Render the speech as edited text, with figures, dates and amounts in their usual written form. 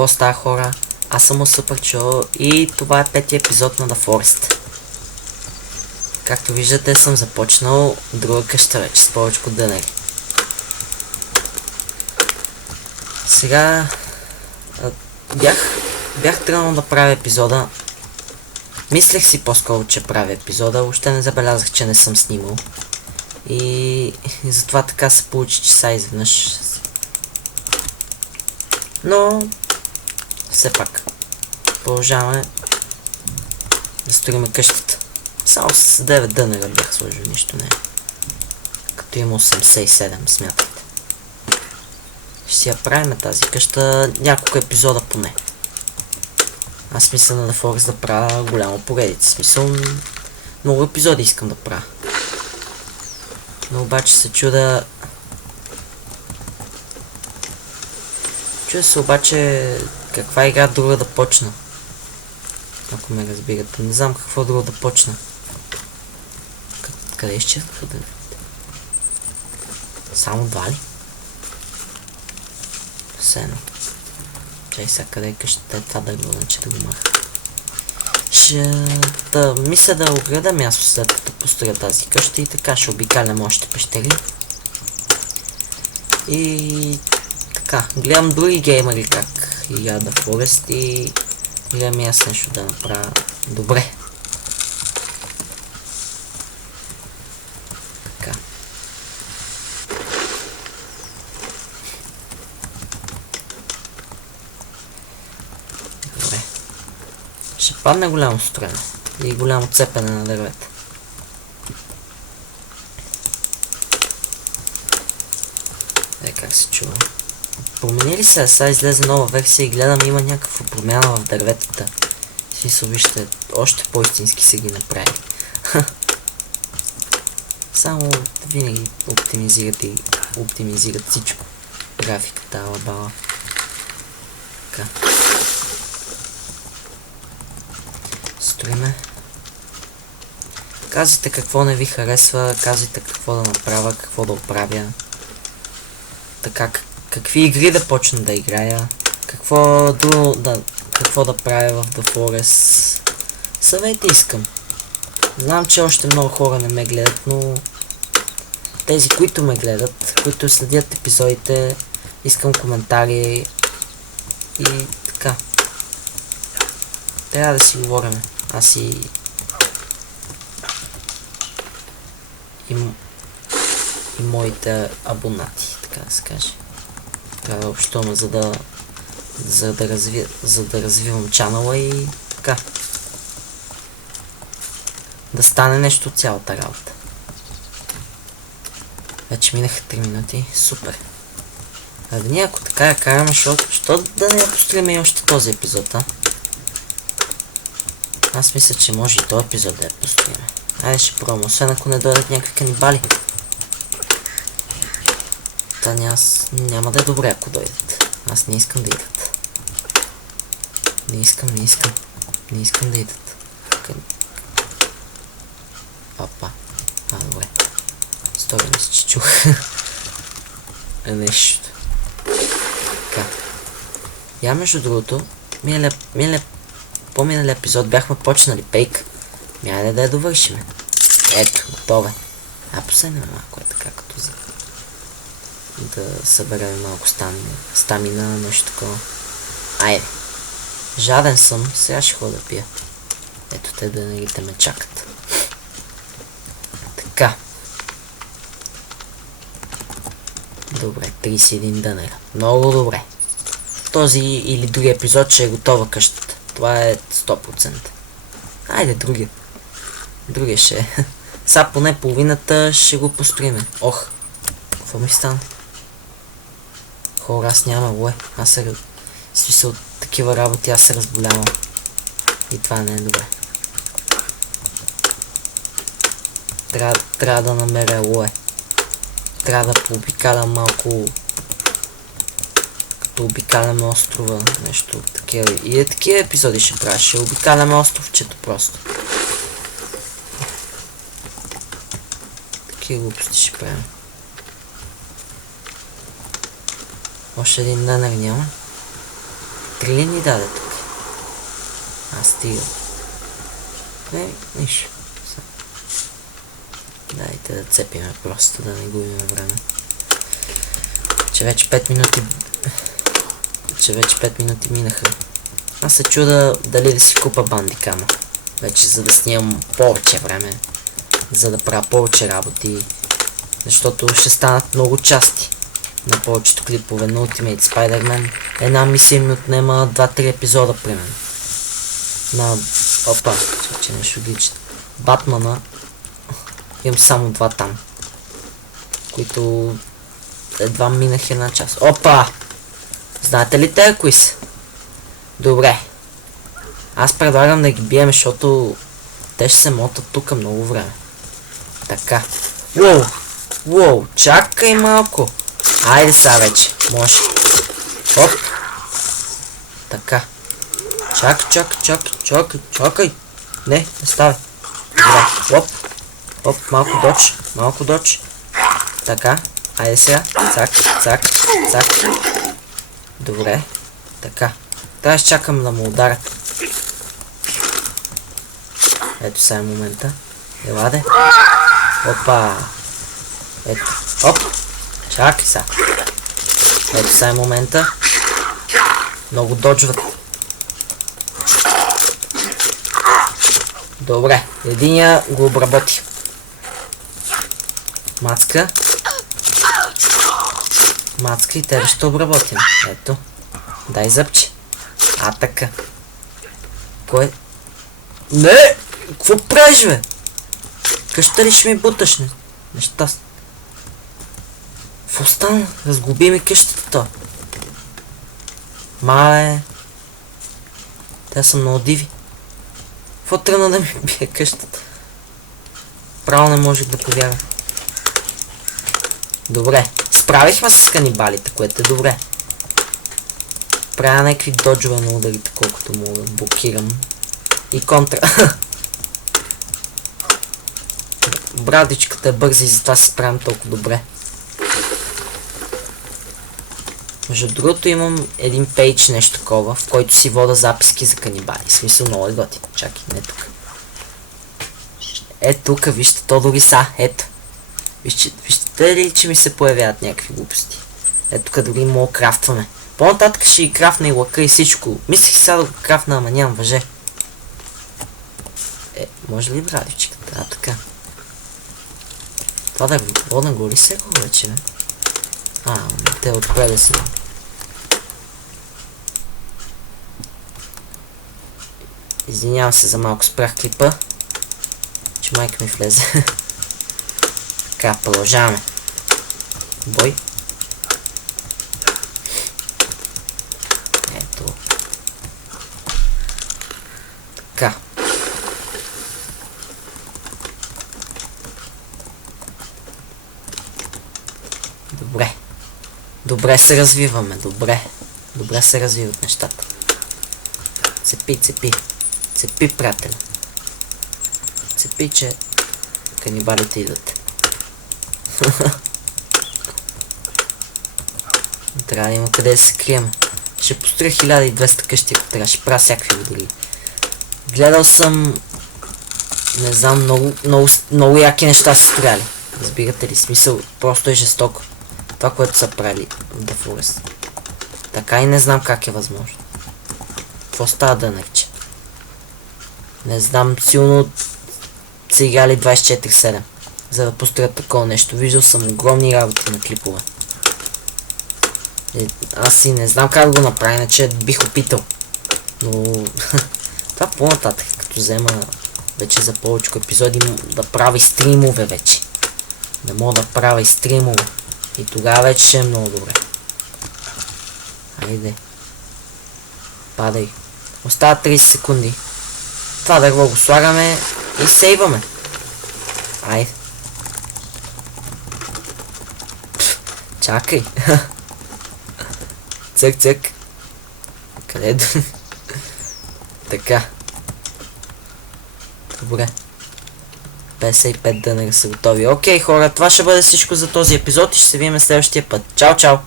Какво става, хора? Аз съм Супърчо и това е петия епизод на The Forest. Както виждате, съм започнал друга къща вече с повече дънери. Сега бях тръгнал да правя епизода. Мислех си по-скоро, че правя епизода, въобще не забелязах, че не съм снимал. И затова така се получи, че са изведнъж. Но все пак продължаваме да строим къщата. Само с 9 дънера бях сложил, нищо не е. Като има 87, смятайте. Ще си я правим тази къща няколко епизода поне. Аз мисля на The Forest да правя голяма поредица. Смисъл, много епизоди искам да правя. Но обаче се чуда се обаче каква игра друга да почна. Ако ме разбирате. Не знам какво друго да почна. Къде изчезваха да... Само два ли? Все едно. Чай сега къде е къщата, е това да го наче да го маха. Мисля да огледа място след като построя тази къща и така ще обикалям още пещери. И така, гледам други геймери как играят The Forest и гледам и аз нещо да направя добре. Така. Добре. Ще падне голямо строене и голямо цепене на дървета. Как се чува? Промени се, сега излезе нова версия и гледам има някаква промяна в дърветата. В смисъл, вижте, още по-истински са ги направили. Само винаги оптимизират всичко. Графиката, алабала. Така. Строиме. Казвайте какво не ви харесва, казвайте какво да направя, какво да оправя. Така, какви игри да почна да играя, какво да правя в The Forest. Съвети искам. Знам, че още много хора не ме гледат, но тези, които ме гледат, които следят епизодите, искам коментари и така. Трябва да си говорим. Аз и моите абонати, така да се каже. Трябва да общуваме, за да развивам чанала и така. Да стане нещо от цялата работа. Вече минаха 3 минути. Супер. Ние ако така я караме, защо да не я построим и още този епизод, а? Аз мисля, че може и този епизод да я построим. Айде ще пробвам, освен ако не дойдат някакви канибали. Няма да е добре ако дойдат. Аз не искам да идат. Не искам да идат. Опа. Добре. Стори ми се, че чух. Нещо. Така. Я между другото, по-миналия епизод бяхме почнали пейк. Айде да я довършиме. Ето, готове. Последнем малко е така, като за да съберем малко стамина, нещо такова. Айде. Жаден съм, сега ще хода да пия. Ето те дънерите ме чакат. Така. Добре, 31 дънера. Много добре. Този или други епизод ще е готова къщата. Това е 100%. Айде, другия ще е. Сега поне половината ще го построиме. Ох, какво ми стана? Хора, аз няма лое. Аз се... Смисъл, такива работи аз се разболявам. И това не е добре. Трябва да намеря лое. Трябва да пообикалям малко... Като обикаляме острова, нещо такива. И такива епизоди ще правя. Ще обикаляме островчето просто. Такива глупости ще правим. Още един дънер няма. 3 ли ни даде тук? Аз стига. Не, нищо. Дайте да цепиме просто, да не губим време. Че вече 5 минути минаха. Аз се чуда дали да си купа бандикама. Вече за да снимам повече време. За да правя повече работи. Защото ще станат много части на повечето клипове на Ultimate Spider-Man. Една мисия ми отнема 2-3 епизода, примерно. На... Опа, че нещо глича. Батмана. Имам само 2 там. Които... едва минах една част. Опа! Знаете ли те кои са? Добре. Аз предлагам да ги бием, защото те ще се мотат тук много време. Така. Уоу! Уоу! Чакай малко! Айде сега вече. Може. Оп! Така. Чакай! Не ставай. Добре. Оп! Оп, малко доч. Така. Айде сега. Цак. Добре. Така. Трябва да чакам да му ударят. Ето сега е момента. Еладе. Опа. Ето. Оп. Чакай сега. Ето сега е момента. Много доджват. Добре. Единия го обработи. Мацка и тебе ще обработим. Ето. Дай зъбче. Така. Кой? Не! Какво правиш, бе? Къща ли ще ми буташ? Неща. Какво стана? Разглоби ми къщата то. Мале. Те са много диви. Какво тръгна да ми бие къщата? Право не можех да повярвам. Добре. Справихме се с канибалите, което е добре. Правя някакви доджове на ударите, колкото мога. Блокирам. И контра. Брадичката е бърза и затова се справям толкова добре. Между другото имам един пейдж, нещо такова, в който си вода записки за канибали. В смисъл много е готино. Чакай, не тук. Тук, вижте, то дори са. Ето. Вижте ли, че ми се появяват някакви глупости. Тук дори мога да крафтваме. По-нататък ще и крафтна и лъка и всичко. Мислих сега да го крафтна, ама нямам въже. Може ли брадичката? Така. Това да гори всеко вече, бе? Те отпреда си. Извинявам се за малко, спрях клипа. Че майка ми влезе. Така, продължаваме. Бой. Ето. Така. Добре. Добре се развиваме, добре. Добре се развиват нещата. Цепи, приятели. Цепи, че канибалите идват. Трябва да има къде да се крием. Ще построя 1200 къщи, ако трябва. Ще правя всякакви водори. Гледал съм... Не знам, много яки неща са строяли. Разбирате ли? Смисъл, просто е жестоко. Това, което са правили в The Forest. Така и не знам как е възможно. Какво става да нарича? Не знам, силно са играли 24/7, за да построят такова нещо. Виждал съм огромни работи на клипове. Аз си не знам как да го направя, иначе бих опитал. Но това по-нататък, като взема вече за повече епизоди, да правя и стримове вече. Да мога да правя и стримове. И тогава вече ще е много добре. Айде. Падай. Остават 30 секунди. Това дърво го слагаме и сейваме. Айде. Чакай. Цък. Къде да... Така. Добре. 55 дънера са готови. Окей, хора, това ще бъде всичко за този епизод и ще се видим следващия път. Чао!